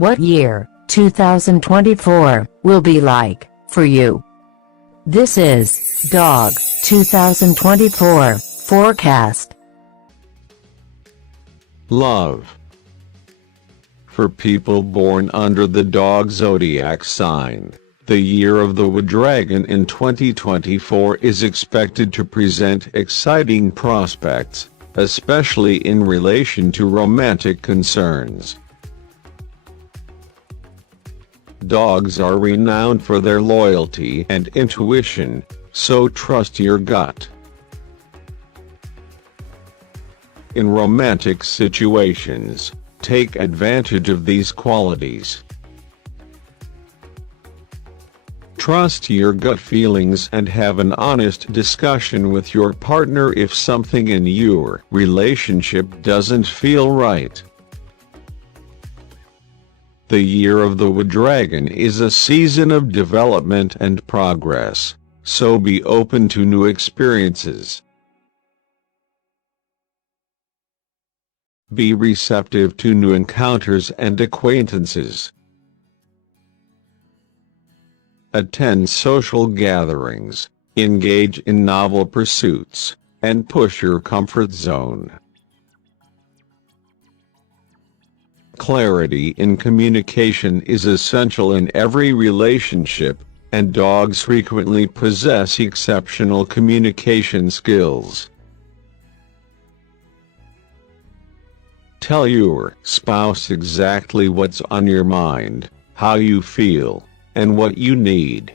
what year 2024 will be like for you. This is Dog 2024 forecast. Love. For people born under the dog zodiac sign, the year of the Wood Dragon in 2024 is expected to present exciting prospects, especially in relation to romantic concerns. Dogs are renowned for their loyalty and intuition, so trust your gut. In romantic situations, take advantage of these qualities. Trust your gut feelings and have an honest discussion with your partner if something in your relationship doesn't feel right. The year of the Wood Dragon is a season of development and progress, so be open to new experiences. Be receptive to new encounters and acquaintances. Attend social gatherings, engage in novel pursuits, and push your comfort zone. Clarity in communication is essential in every relationship, and dogs frequently possess exceptional communication skills. Tell your spouse exactly what's on your mind, how you feel, and what you need.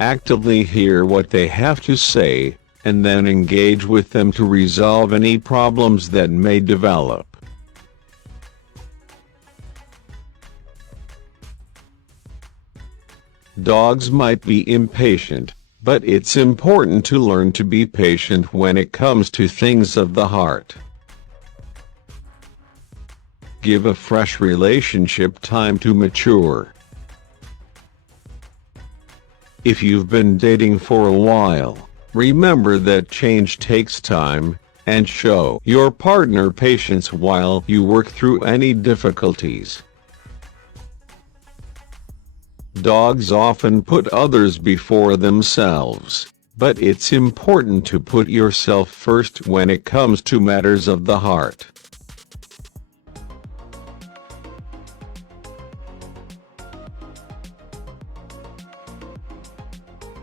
Actively hear what they have to say, and then engage with them to resolve any problems that may develop. Dogs might be impatient, but it's important to learn to be patient when it comes to things of the heart. Give a fresh relationship time to mature. If you've been dating for a while, remember that change takes time, and show your partner patience while you work through any difficulties. Dogs often put others before themselves, but it's important to put yourself first when it comes to matters of the heart.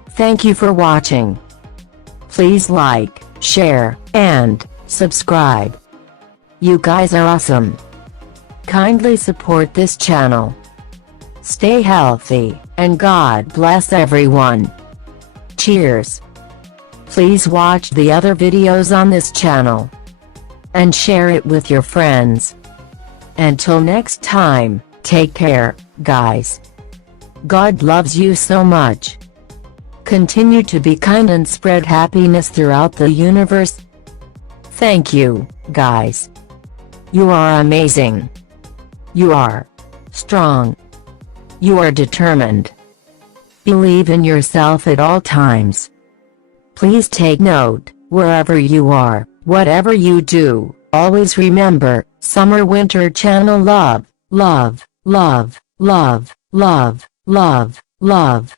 Thank you for watching. Please like, share, and subscribe. You guys are awesome. Kindly support this channel. Stay healthy, and God bless everyone. Cheers. Please watch the other videos on this channel, and share it with your friends. Until next time, take care, guys. God loves you so much. Continue to be kind and spread happiness throughout the universe. Thank you, guys. You are amazing. You are strong. You are determined. Believe in yourself at all times. Please take note, wherever you are, whatever you do, always remember, Summer Winter Channel love, love, love, love, love, love, love.